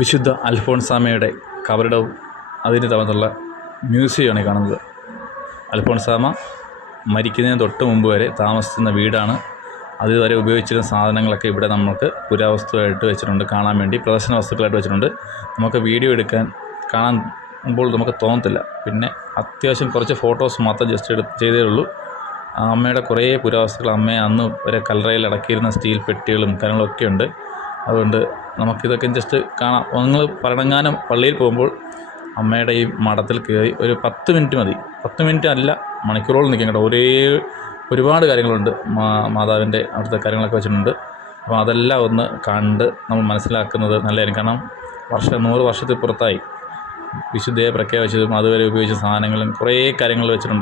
വിശുദ്ധ അൽഫോൺസാമയുടെ കബറിടവും അതിന് തമ്മിലുള്ള മ്യൂസിയമാണ് കാണുന്നത്. അൽഫോൺസാമ മരിക്കുന്നതിന് തൊട്ട് മുമ്പ് വരെ താമസിക്കുന്ന വീടാണ്. അതുവരെ ഉപയോഗിച്ചിരുന്ന സാധനങ്ങളൊക്കെ ഇവിടെ നമുക്ക് പുരാവസ്തുവായിട്ട് വെച്ചിട്ടുണ്ട്, കാണാൻ വേണ്ടി പ്രദർശന വസ്തുക്കളായിട്ട് വെച്ചിട്ടുണ്ട്. നമുക്ക് വീഡിയോ എടുക്കാൻ കാണുമ്പോൾ നമുക്ക് തോന്നത്തില്ല. പിന്നെ അത്യാവശ്യം കുറച്ച് ഫോട്ടോസ് മാത്രം ജസ്റ്റ് ചെയ്തേ ഉള്ളൂ. അമ്മയുടെ കുറേ പുരാവസ്തുക്കൾ, അമ്മയെ അന്ന് വരെ കല്ലറയിൽ അടക്കിയിരുന്ന സ്റ്റീൽ പെട്ടികളും കാര്യങ്ങളൊക്കെ ഉണ്ട്. അതുകൊണ്ട് നമുക്കിതൊക്കെ ജസ്റ്റ് കാണാം. നിങ്ങൾ പഴങ്ങാനം പള്ളിയിൽ പോകുമ്പോൾ അമ്മയുടെ ഈ മഠത്തിൽ കയറി ഒരു 10 മിനിറ്റ് മതി. 10 മിനിറ്റ് അല്ല, മണിക്കൂറോളം നിൽക്കും കേട്ടോ. ഒരുപാട് കാര്യങ്ങളുണ്ട്. മാതാവിൻ്റെ അവിടുത്തെ കാര്യങ്ങളൊക്കെ വെച്ചിട്ടുണ്ട്. അപ്പോൾ അതെല്ലാം ഒന്ന് കണ്ട് നമ്മൾ മനസ്സിലാക്കുന്നത് നല്ലതായിരിക്കും. കാരണം 100 വർഷത്തിൽ പുറത്തായി വിശുദ്ധയെ പ്രഖ്യാപിച്ചതും അതുവരെ ഉപയോഗിച്ച സാധനങ്ങളും കുറേ കാര്യങ്ങൾ വെച്ചിട്ടുണ്ട്.